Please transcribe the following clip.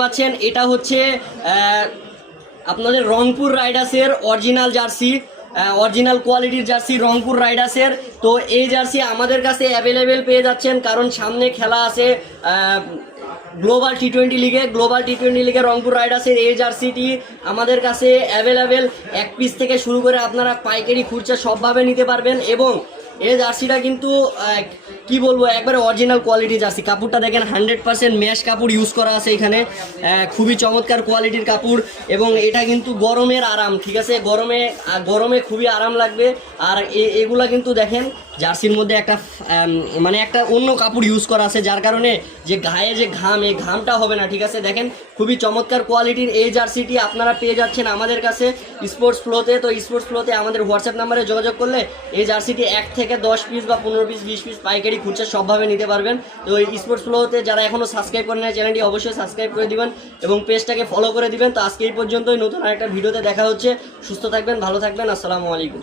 পাচ্ছেন এটা হচ্ছে আপনাদের রংপুর রাইডার্সের অরিজিনাল জার্সি, অরিজিনাল কোয়ালিটির জার্সি রংপুর রাইডার্সের। তো এই জার্সি আমাদের কাছে অ্যাভেলেবেল পেয়ে যাচ্ছেন, কারণ সামনে খেলা আছে গ্লোবাল টি-20 লিগে রংপুর রাইডার্সের এই জার্সিটি আমাদের কাছে অ্যাভেলেবেল। এক পিস থেকে শুরু করে আপনারা পাইকারি খুচরা সবভাবে নিতে পারবেন। এবং এই জার্সিটা কিন্তু কি বলবো, একবারে অরিজিনাল কোয়ালিটি জার্সি। কাপড়টা দেখেন 100% ম্যাশ কাপড় ইউজ করা আছে এখানে, খুবই চমৎকার কোয়ালিটির কাপড়। এবং এটা কিন্তু গরমের আরাম, ঠিক আছে, গরমে খুবই আরাম লাগবে। আর এগুলা কিন্তু দেখেন জার্সির মধ্যে একটা মানে একটা অন্য কাপড় ইউজ করা আছে, যার কারণে যে গায়ে যে ঘাম, এই ঘামটা হবে না, ঠিক আছে। দেখেন খুবই চমৎকার কোয়ালিটির এই জার্সিটি আপনারা পেয়ে যাচ্ছেন আমাদের কাছে স্পোর্টস ফ্লোতে। তো স্পোর্টস ফ্লোতে আমাদের হোয়াটসঅ্যাপ নাম্বারে যোগাযোগ করলে এই জার্সিটি 1 থেকে 10 পিস বা 15 পিস 20 পিস পাইকারি খুচরা সবভাবে নিতে পারবেন। তো এই স্পোর্টস ফ্লোতে যারা এখনও সাবস্ক্রাইব করেন না, চ্যানেলটি অবশ্যই সাবস্ক্রাইব করে দিবেন এবং পেজটাকে ফলো করে দিবেন। তো আজকে এই পর্যন্তই, নতুন আরেকটা ভিডিওতে দেখা হচ্ছে। সুস্থ থাকবেন, ভালো থাকবেন, আসসালামু আলাইকুম।